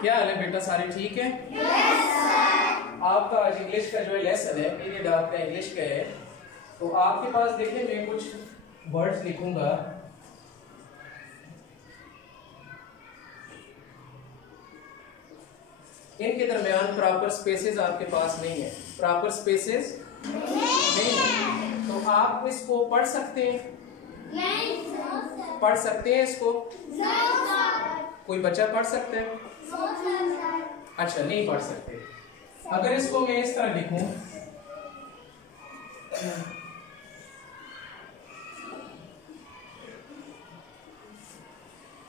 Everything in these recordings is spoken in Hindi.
क्या हाल है बेटा, सारे ठीक है? आपका आज इंग्लिश का जो है लेसन है, पीरियड आपका इंग्लिश का है। तो आपके पास देखिए मैं कुछ वर्ड्स लिखूंगा। इनके दरमियान प्रॉपर स्पेसेस आपके पास नहीं है, प्रॉपर स्पेसेस नहीं है। तो आप इसको पढ़ सकते हैं? पढ़ सकते हैं इसको? कोई बच्चा पढ़ सकते हैं? अच्छा, नहीं पढ़ सकते। अगर इसको मैं इस तरह लिखूं,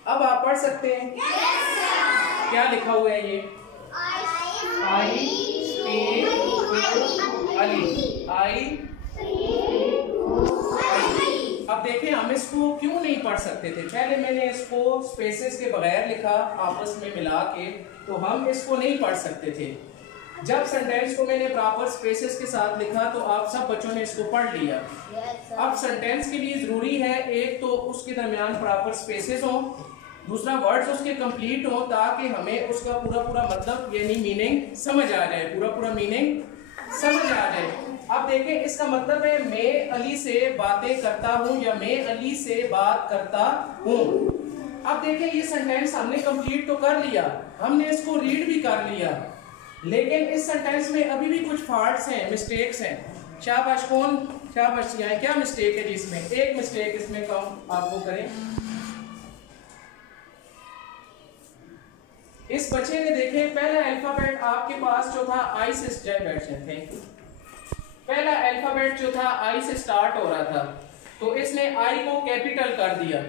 अब आप पढ़ सकते हैं? क्या लिखा हुआ है ये? आई आई। अब देखें हम इसको क्यों नहीं पढ़ सकते थे। पहले मैंने इसको स्पेसेस के बगैर लिखा आपस में मिला के, तो हम इसको नहीं पढ़ सकते थे। जब सेंटेंस को मैंने प्रॉपर स्पेसेस के साथ लिखा तो आप सब बच्चों ने इसको पढ़ लिया। अब सेंटेंस के लिए जरूरी है एक तो उसके दरमियान प्रॉपर स्पेसेस हो, दूसरा वर्ड्स उसके कंप्लीट हो, ताकि हमें उसका पूरा पूरा मतलब यानी मीनिंग समझ आ जाए, पूरा पूरा मीनिंग समझ आ जाए। अब देखें इसका मतलब है मैं अली से बातें करता हूँ या मैं अली से बात करता हूँ। अब देखें ये सेंटेंस हमने कंप्लीट तो कर लिया, हमने इसको रीड भी कर लिया, लेकिन इस सेंटेंस में अभी भी कुछ फॉल्ट्स हैं, मिस्टेक्स हैं। शाबाश, कौन शाबाश यहाँ क्या मिस्टेक है? जिसमें एक मिस्टेक इसमें कम आपको करें। इस बच्चे ने देखें पहला अल्फाबेट आपके पास जो था आई से थैंक यू, पहला अल्फाबेट जो था आई से स्टार्ट हो रहा था, तो इसने आई को कैपिटल कर दिया,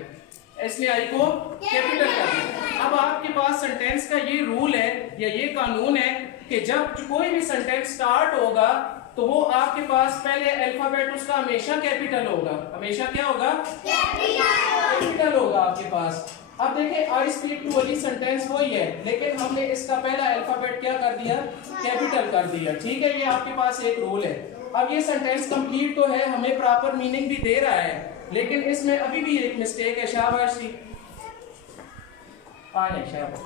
इसने आई को कैपिटल कर दिया। अब आपके पास सेंटेंस का ये रूल है या ये कानून है कि जब कोई भी सेंटेंस स्टार्ट होगा तो वो आपके पास पहले अल्फाबेट उसका हमेशा कैपिटल होगा। हमेशा क्या होगा? कैपिटल होगा आपके पास। अब देखें I speak to early sentence वही है, लेकिन हमने इसका पहला अल्फाबेट क्या कर दिया? कैपिटल कर दिया। ठीक है, ये आपके पास एक रूल है। अब ये सेंटेंस कंप्लीट तो है, हमें प्रॉपर मीनिंग भी दे रहा है, लेकिन इसमें अभी भी एक मिस्टेक है। शाबाशी, शाबाश,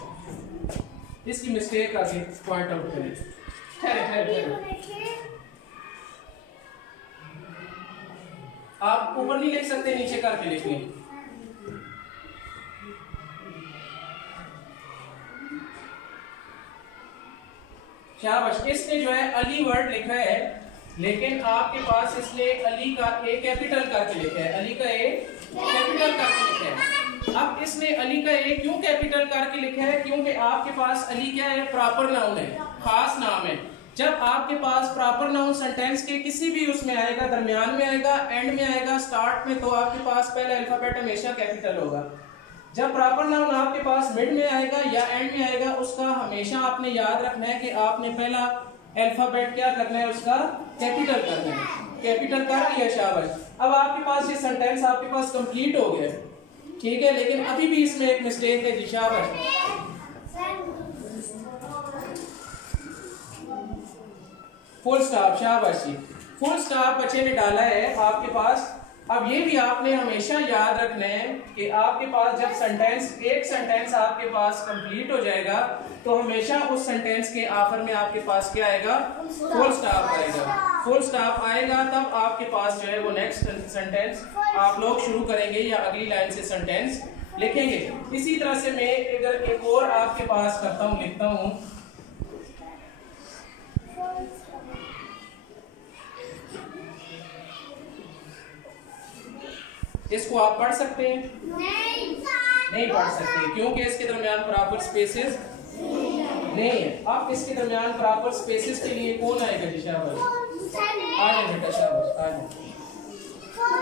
इसकी मिस्टेक आगे पॉइंट आउट करें। आप ऊपर नहीं लिख सकते, नीचे करके लिखिए। शाबाश, इसने जो है अली वर्ड लिखा है, लेकिन आपके पास इसने अली का ए कैपिटल करके लिखा है, अली का ए कैपिटल करके लिखा है। अब इसने अली का ए क्यों कैपिटल करके लिखा है? क्योंकि आपके पास अली क्या है? प्रॉपर नाउन है, खास नाम है। जब आपके पास प्रॉपर नाउन सेंटेंस के किसी भी उसमें आएगा, दरमियान में आएगा, एंड में आएगा, स्टार्ट में, तो आपके पास पहला अल्फाबेट हमेशा कैपिटल होगा। जब प्रॉपर नाउन आपके पास मिड में आएगा या एंड में आएगा, उसका हमेशा आपने याद रखना है कि आपने पहला अल्फाबेट क्या करना है? उसका कैपिटल करना है। कैपिटल कर लिया, शाबाश। अब आपके पास ये सेंटेंस आपके पास कंप्लीट हो गया, ठीक है, लेकिन अभी भी इसमें एक मिस्टेक है जी। शाबाश, फुल स्टॉप, शाबाशी, फुल स्टॉप बच्चे ने डाला है आपके पास। अब ये भी आपने हमेशा याद रखना है कि आपके पास जब एक सेंटेंस आपके पास कंप्लीट हो जाएगा तो हमेशा उस सेंटेंस के आखिर में आपके पास क्या आएगा? फुल स्टॉप आएगा। फुल स्टॉप आएगा तब आपके पास जो है वो नेक्स्ट सेंटेंस आप लोग शुरू करेंगे या अगली लाइन से सेंटेंस लिखेंगे। इसी तरह से मैं अगर एक और आपके पास करता हूँ, लिखता हूँ, इसको आप पढ़ सकते हैं? नहीं पढ़ सकते, क्योंकि इसके दरमियान प्रॉपर स्पेसेस नहीं है। अब इसके दरमियान प्रॉपर स्पेसेस के लिए कौन आएगा जी? शाबाश, आ जाए बेटा, शाबाश, आ जाए।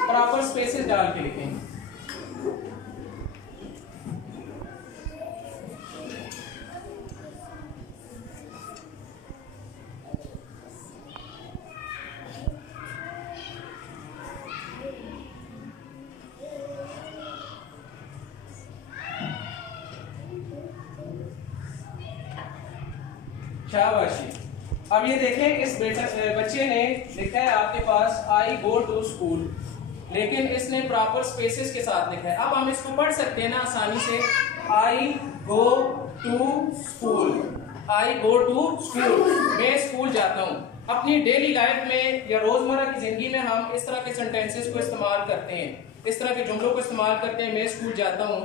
प्रॉपर स्पेसेस डाल के लिखेंगे। शाबाशी। अब ये देखें, इस बच्चे ने लिखा है आपके पास आई गो टू स्कूल, लेकिन इसने प्रॉपर स्पेसेस के साथ लिखा है। अब हम इसको पढ़ सकते हैं ना आसानी से, I go to school, I go to school, मैं स्कूल जाता हूँ। अपनी डेली लाइफ में या रोजमर्रा की जिंदगी में हम इस तरह के सेंटेंसेस को इस्तेमाल करते हैं, इस तरह के जुमलों को इस्तेमाल करते हैं। मैं स्कूल जाता हूँ,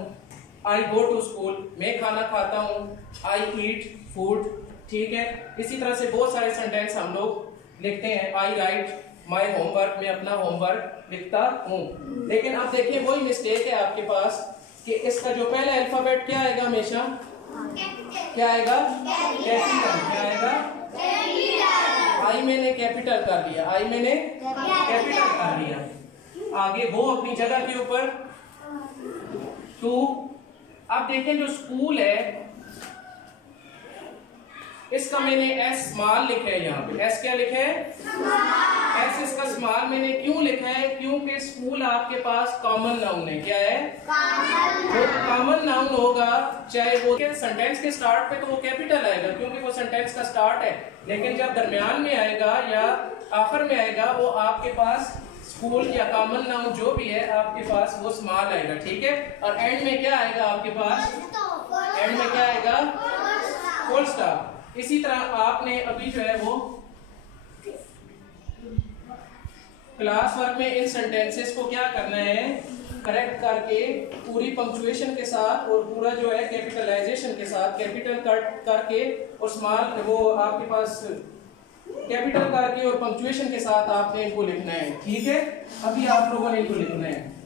आई गो टू स्कूल, मैं खाना खाता हूँ, आई ईट फूड, ठीक है। इसी तरह से बहुत सारे सेंटेंस हम लोग लिखते हैं। आई राइट माई होमवर्क, मैं अपना होमवर्क लिखता हूँ। लेकिन अब देखिए वही मिस्टेक है आपके पास कि इसका जो पहला अल्फाबेट क्या आएगा, हमेशा क्या आएगा, कैपिटल। क्या आएगा, आई मैंने कैपिटल कर लिया, आई मैंने कैपिटल कर लिया। आगे वो अपनी जगह के ऊपर टू। अब देखें जो स्कूल है इसका मैंने एस स्मॉल लिखा है, यहाँ पे एस क्या लिखा है, एस इसका स्मॉल मैंने क्यों लिखा है, क्योंकि स्कूल आपके पास कॉमन नाउन है। क्या है, वो कॉमन नाउन होगा, चाहे वो सेंटेंस के स्टार्ट पे तो वो कैपिटल आएगा क्योंकि वो सेंटेंस का स्टार्ट है, लेकिन जब दरमियान में आएगा या आखिर में आएगा वो आपके पास स्कूल या कॉमन नाउन जो भी है आपके पास वो स्मॉल आएगा, ठीक है। और एंड में क्या आएगा आपके पास, एंड में क्या आएगा, फुल स्टॉप। इसी तरह आपने अभी जो है वो क्लास वर्क में इन सेंटेंसेस को क्या करना है, करेक्ट करके पूरी पंक्चुएशन के साथ और पूरा जो है कैपिटलाइजेशन के साथ कैपिटल कट करके और स्मॉल वो आपके पास कैपिटल करके और पंक्चुएशन के साथ आपने इनको लिखना है, ठीक है। अभी आप लोगों ने इनको लिखना है।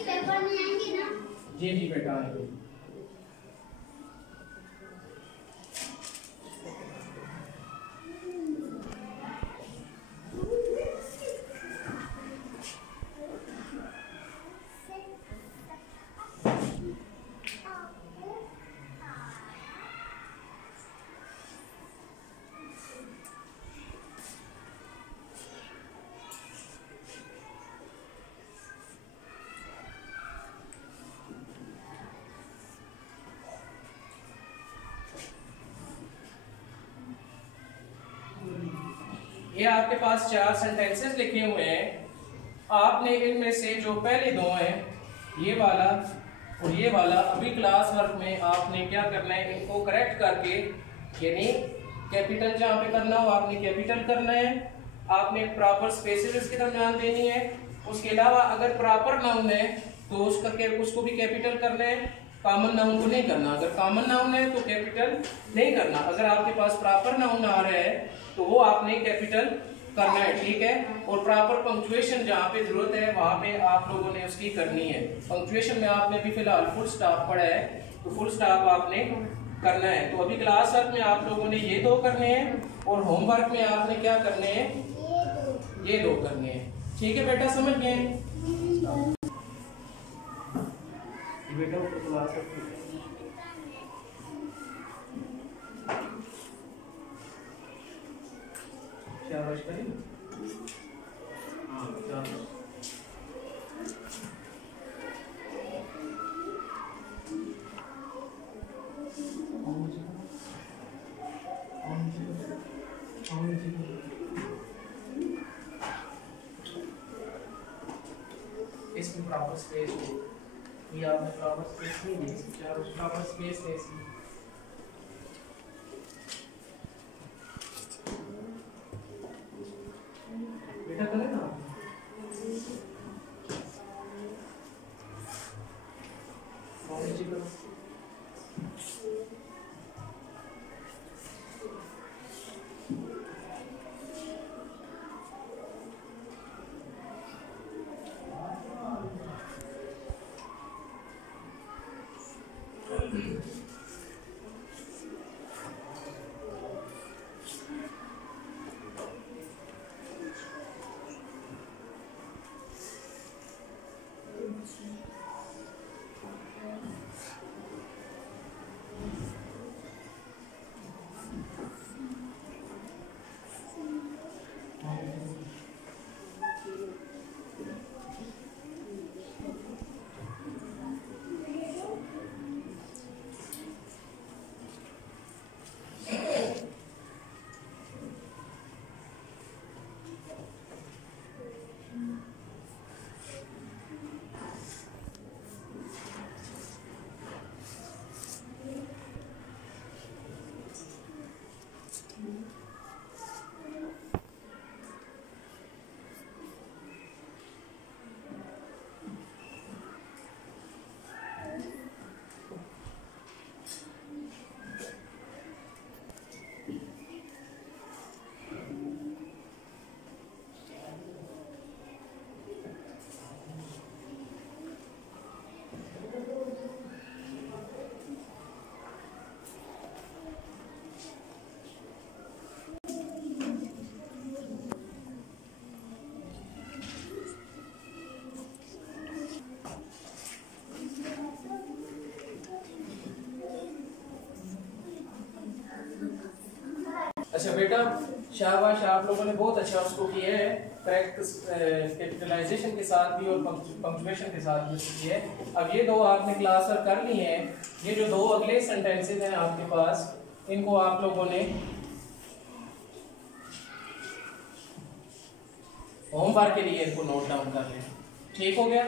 पेपर में आएंगे ना? जी जी बेटा आएंगे। ये आपके पास 4 सेंटेंसेस लिखे हुए हैं। आपने इनमें से जो पहले 2 हैं, ये वाला और ये वाला, अभी क्लास वर्क में आपने क्या करना है, इनको करेक्ट करके यानी कैपिटल जहाँ पे करना हो आपने कैपिटल करना है, आपने प्रॉपर स्पेसेस इसके दरमियान देनी है। उसके अलावा अगर प्रॉपर नाउन है तो उसको भी कैपिटल करना है, कॉमन नाउन को नहीं करना। अगर कॉमन नाउन है तो कैपिटल नहीं करना। अगर आपके पास प्रॉपर नाउन आ रहा है तो वो आपने कैपिटल करना है, ठीक है। और प्रॉपर पंक्चुएशन जहाँ पे जरूरत है वहां पे आप लोगों ने उसकी करनी है। पंक्चुएशन में आपने भी फिलहाल फुल स्टॉप पढ़ा है तो फुल स्टॉप आपने करना है। तो अभी क्लास वर्क में आप लोगों ने ये 2 करने हैं और होमवर्क में आपने क्या करने हैं, ये 2 करने हैं, ठीक है बेटा, समझ गए। बेटा क्लास वर्क क्या बच करें, हाँ क्या इसमें प्रॉपर स्पेस हो, ये आपने प्रॉपर स्पेस नहीं दी, प्रॉपर स्पेस है इसमें। बेटा करें ना अच्छा बेटा, शाबाश, आप लोगों ने बहुत अच्छा उसको किया है, करेक्ट कैपिटलाइजेशन के साथ भी और पंक्चुएशन के साथ भी किया है। अब ये दो आपने क्लास वर्क कर ली हैं। ये जो दो अगले सेंटेंसेस हैं आपके पास, इनको आप लोगों ने होमवर्क के लिए इनको नोट डाउन कर लें। ठीक हो गया?